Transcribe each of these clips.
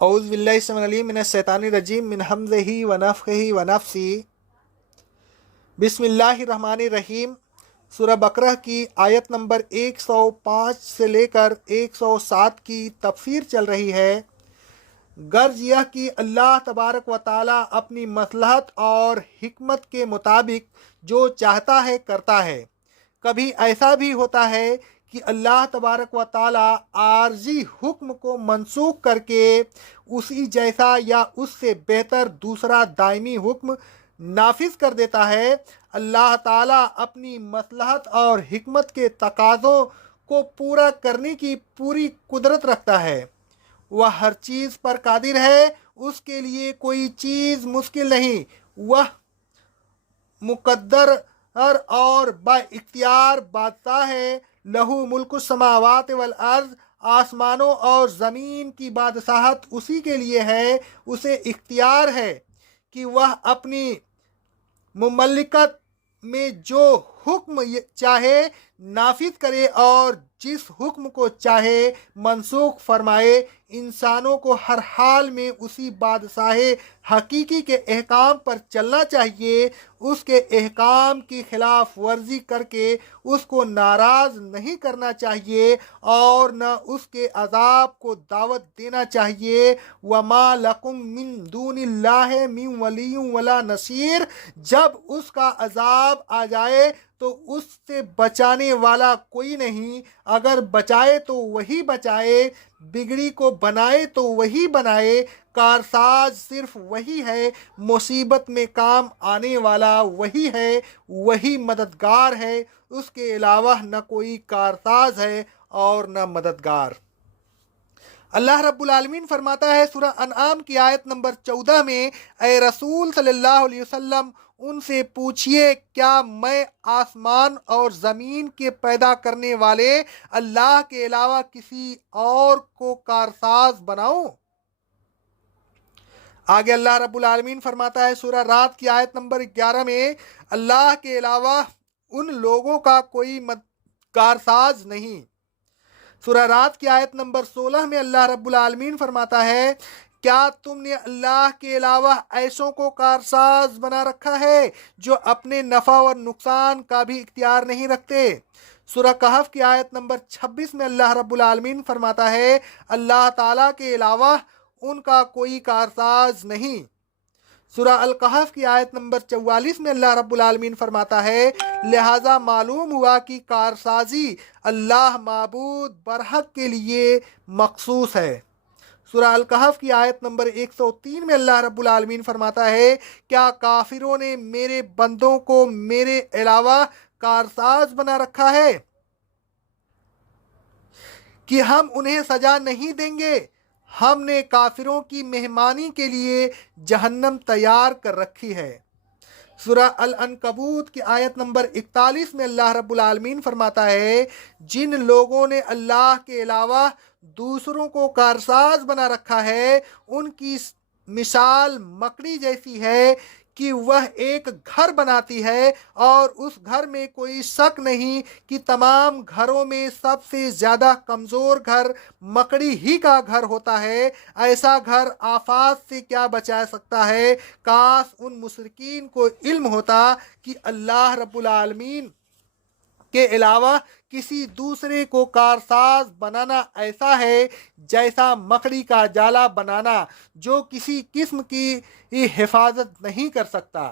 اعوذ باللہ السمیع العلیم من الشیطان الرجیم من حمزہ ونفخہ ونفثہ۔ بسم اللہ الرحمن الرحیم۔ سورہ بقرہ کی آیت نمبر 105 سے لے کر 107 کی تفسیر چل رہی ہے۔ غرض یہ کہ اللہ تبارک و تعالیٰ اپنی مصلحت اور حکمت کے مطابق جو چاہتا ہے کرتا ہے۔ کبھی ایسا بھی ہوتا ہے کہ اللہ تبارک و تعالیٰ عارضی حکم کو منسوخ کر کے اسی جیسا یا اس سے بہتر دوسرا دائمی حکم نافذ کر دیتا ہے۔ اللہ تعالیٰ اپنی مصلحت اور حکمت کے تقاضوں کو پورا کرنے کی پوری قدرت رکھتا ہے۔ وہ ہر چیز پر قادر ہے، اس کے لیے کوئی چیز مشکل نہیں۔ وہ مقدر اور با اختیار بادشاہ ہے۔ لہو ملک السماوات والارض، آسمانوں اور زمین کی بادشاہت اسی کے لیے ہے۔ اسے اختیار ہے کہ وہ اپنی مملکت میں جو حکم چاہے نافذ کرے اور جس حکم کو چاہے منسوخ فرمائے۔ انسانوں کو ہر حال میں اسی بادشاہ حقیقی کے احکام پر چلنا چاہیے۔ اس کے احکام کی خلاف ورزی کر کے اس کو ناراض نہیں کرنا چاہیے اور نہ اس کے عذاب کو دعوت دینا چاہیے۔ وَمَا لَكُم مِّن دُونِ اللَّهِ مِّن وَلِيٍّ وَلَا نَصِيرٍ، جب اس کا عذاب آ جائے تو اس سے بچانے والا کوئی نہیں۔ اگر بچائے تو وہی بچائے، بگڑی کو بنائے تو وہی بنائے۔ کارساز صرف وہی ہے، مصیبت میں کام آنے والا وہی ہے، وہی مددگار ہے۔ اس کے علاوہ نہ کوئی کارساز ہے اور نہ مددگار۔ اللہ رب العالمین فرماتا ہے سورہ انعام کی آیت نمبر 14 میں، اے رسول صلی اللہ علیہ وسلم، ان سے پوچھئے کیا میں آسمان اور زمین کے پیدا کرنے والے اللہ کے علاوہ کسی اور کو کارساز بناؤں؟ آگے اللہ رب العالمین فرماتا ہے سورہ رات کی آیت نمبر 11 میں، اللہ کے علاوہ ان لوگوں کا کوئی کارساز نہیں۔ سورہ رات کی آیت نمبر 16 میں اللہ رب العالمین فرماتا ہے، کیا تم نے اللہ کے علاوہ ایسوں کو کارساز بنا رکھا ہے جو اپنے نفع اور نقصان کا بھی اختیار نہیں رکھتے؟ سورہ کہف کی آیت نمبر 26 میں اللہ رب العالمین فرماتا ہے، اللہ تعالیٰ کے علاوہ ان کا کوئی کارساز نہیں۔ سورہ الکہف کی آیت نمبر 44 میں اللہ رب العالمین فرماتا ہے، لہٰذا معلوم ہوا کہ کارسازی اللہ معبود برحق کے لیے مخصوص ہے۔ سورہ الکہف کی آیت نمبر 103 میں اللہ رب العالمین فرماتا ہے، کیا کافروں نے میرے بندوں کو میرے علاوہ کارساز بنا رکھا ہے کہ ہم انہیں سزا نہیں دیں گے؟ ہم نے کافروں کی مہمانی کے لیے جہنم تیار کر رکھی ہے۔ سورہ العنکبوت کی آیت نمبر 41 میں اللہ رب العالمین فرماتا ہے، جن لوگوں نے اللہ کے علاوہ دوسروں کو کارساز بنا رکھا ہے، ان کی مثال مکڑی جیسی ہے کہ وہ ایک گھر بناتی ہے اور اس گھر میں کوئی شک نہیں کہ تمام گھروں میں سب سے زیادہ کمزور گھر مکڑی ہی کا گھر ہوتا ہے۔ ایسا گھر آفات سے کیا بچا سکتا ہے؟ کاش ان مشرکین کو علم ہوتا کہ اللہ رب العالمین کے علاوہ کسی دوسرے کو کارساز بنانا ایسا ہے جیسا مکڑی کا جالا بنانا جو کسی قسم کی حفاظت نہیں کر سکتا۔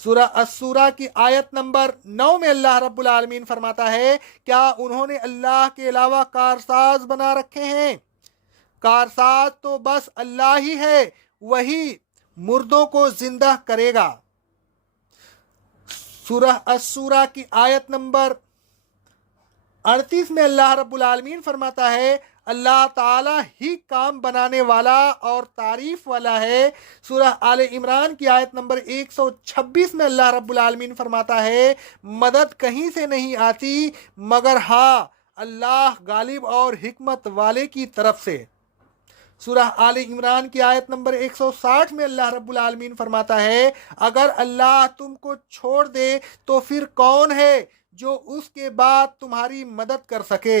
سورہ الشورى کی آیت نمبر 9 میں اللہ رب العالمین فرماتا ہے، کیا انہوں نے اللہ کے علاوہ کارساز بنا رکھے ہیں؟ کارساز تو بس اللہ ہی ہے، وہی مردوں کو زندہ کرے گا۔ سورہ الشورى کی آیت نمبر 38 میں اللہ رب العالمین فرماتا ہے، اللہ تعالیٰ ہی کام بنانے والا اور تعریف والا ہے۔ سورہ آل عمران کی آیت نمبر 126 میں اللہ رب العالمین فرماتا ہے، مدد کہیں سے نہیں آتی مگر ہاں اللہ غالب اور حکمت والے کی طرف سے۔ سورہ آل عمران کی آیت نمبر 160 میں اللہ رب العالمین فرماتا ہے، اگر اللہ تم کو چھوڑ دے تو پھر کون ہے جو اس کے بعد تمہاری مدد کر سکے؟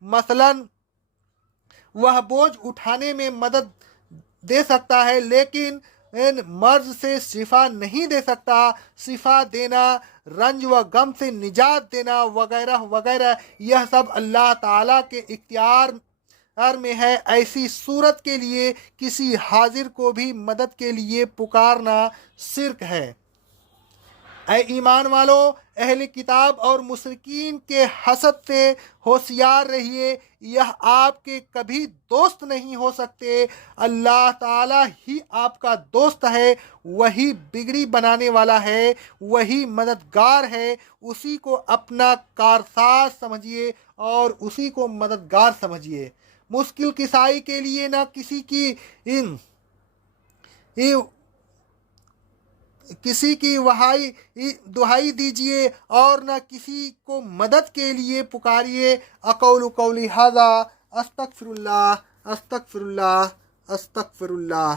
مثلاً وہ بوجھ اٹھانے میں مدد دے سکتا ہے لیکن مرض سے شفا نہیں دے سکتا۔ شفا دینا، رنج و غم سے نجات دینا وغیرہ وغیرہ، یہ سب اللہ تعالیٰ کے اختیار میں ہے۔ ایسی صورت کے لیے کسی حاضر کو بھی مدد کے لیے پکارنا شرک ہے۔ اے ایمان والو، اہل کتاب اور مشرکین کے حسد سے ہوشیار رہیے، یہ آپ کے کبھی دوست نہیں ہو سکتے۔ اللہ تعالیٰ ہی آپ کا دوست ہے، وہی بگڑی بنانے والا ہے، وہی مددگار ہے۔ اسی کو اپنا کارساز سمجھیے اور اسی کو مددگار سمجھیے۔ مشکل کشائی کے لیے نہ کسی کی دہائی دیجیے اور نہ کسی کو مدد کے لیے پکاریے۔ اقول قولی ھذا، استغفر اللہ، استغفر اللہ، استغفر اللہ۔